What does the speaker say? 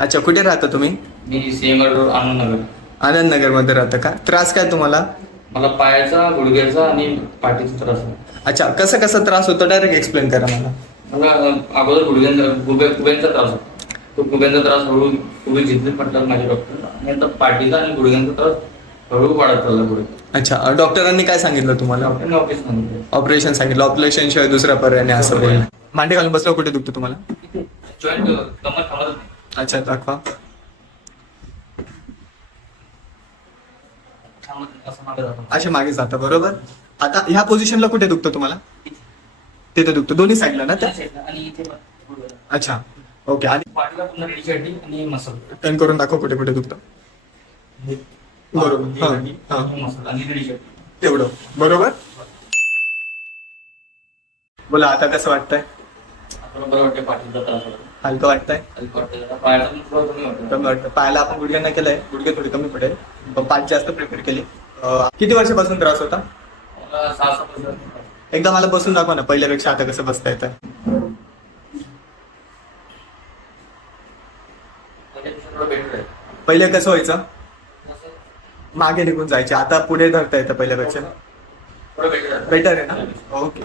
अच्छा, कुठे राहता तुम्ही? मी सीएमआर रोड आनंदनगर. आनंद नगर मध्ये राहता का? त्रास काय तुम्हाला? मला पायाचा, गुडघ्याचा आणि पाठीचा त्रास आहे. अच्छा, कसा कसा त्रास होतो डायरेक्ट एक्सप्लेन करा मला. मला अगोदर गुडघ्यांचा त्रास होता. तो गुडघ्यांचा त्रास हळू पुढे जिथे म्हटलं माझ्या डॉक्टर, आणि आता पाठीचा आणि गुडघ्यांचा त्रास हळू वाढत चालला पुढे. अच्छा, डॉक्टरांनी काय सांगितलं तुम्हाला? डॉक्टरने ऑफिस सांगितलं. ऑपरेशन सांगितलं. ऑपरेशन शिवाय दुसरा पर्याय नाही असं बोललं. मांडी घालून बसलो, कुठे दुखतं तुम्हाला? जॉईंट कमर थांबत नाही. अच्छा, दाखवा. थांबत नाही, असं मागे जातो. असे मागे जाता, बरोबर. आता ह्या पोझिशनला कुठे दुखतं तुम्हाला? तिथे दुखतं दोन्ही साईडला ना त्या? त्या साईडला आणि इथे पण गुडघ्याला. अच्छा, ओके. आणि पाठीला पुन्हा रेडीची हड्डी आणि मसल. टर्न करून दाखव कुठे कुठे दुखतं. बरोबर. ही हा, हड्डी हा. आणि मसल आणि रेडीची हड्डी. तेवढं बरोबर. बोला, आता कसं वाटतंय? आता बरं वाटतं, पाठीचा त्रास होता. हलकं वाटतंय? हलकं वाटतं जरा. पायाचा पण थोडा कमी वाटतं. कमी वाटतं. पायाला आपण गुडघ्यांना केलंय, गुडघे थोडी कमी पडेल, पण पाठ जास्त प्रिपेअर केली. किती वर्षापासून त्रास होता? मला 6-7 वर्ष. एकदा मला बसून दाखवा ना, पहिल्यापेक्षा आता कसं बसता येतं. त्याच्यापेक्षा थोडं बेटर आहे. पहिले कसं व्हायचं? असं मागे निघून जायचे, आता पुढे धरता येतं पहिल्यापेक्षा. थोडं बेटर आहे. बेटर आहे ना? ओके.